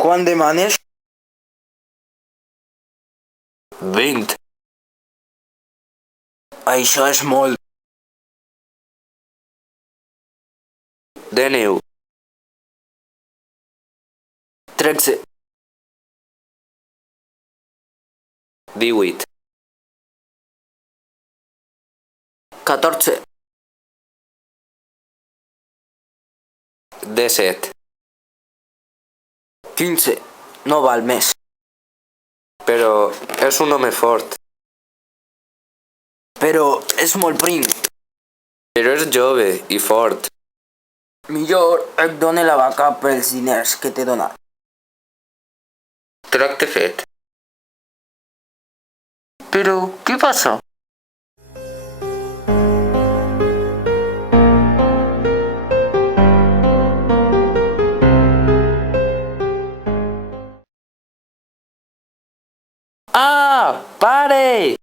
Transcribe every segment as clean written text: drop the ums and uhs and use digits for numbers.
Quan demanes? 20. Això és molt. DNU. 13. 18. 14. 17. 15. No val més. Però és un home fort. Però és molt prim. Però és jove i fort. Millor et done la vaca pels diners que t'he donat. Tracte fet. Però què passa? Ah, pare!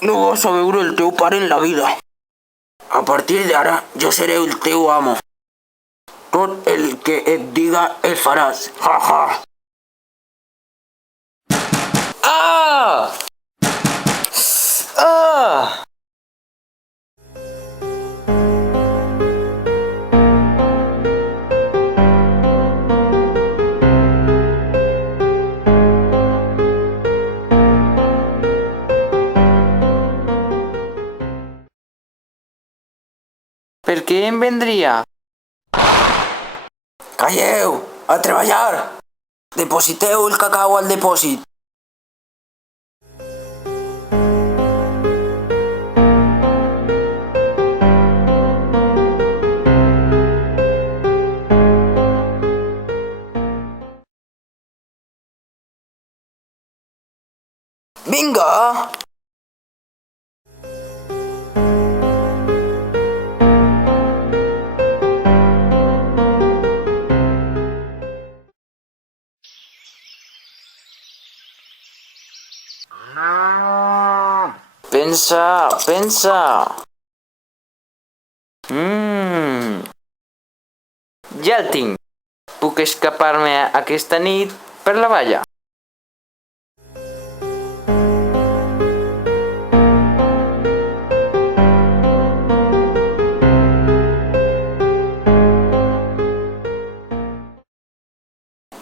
No vas a veure el teu pare en la vida. A partir d'ara jo seré el teu amo. Tot el que et diga el faràs. Ja, ja. Ah! Ah! Per què em vendria? Calleu! A treballar! Depositeu el cacau al depòsit. Vinga! Pensa, pensa. Ja el tinc. Puc escapar-me aquesta nit per la valla.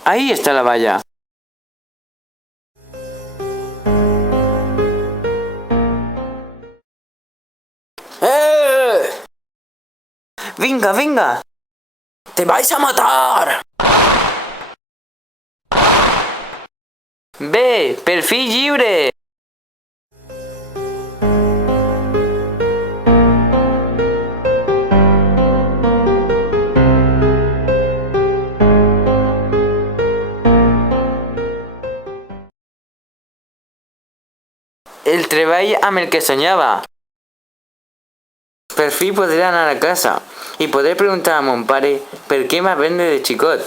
Ahí está la valla. Vinga, vinga! Te vais a matar! Bé, per fi lliure! El treball amb el que soñava. Per fi podré anar a casa i podré preguntar a mon pare per què m'ha vendre de xicot.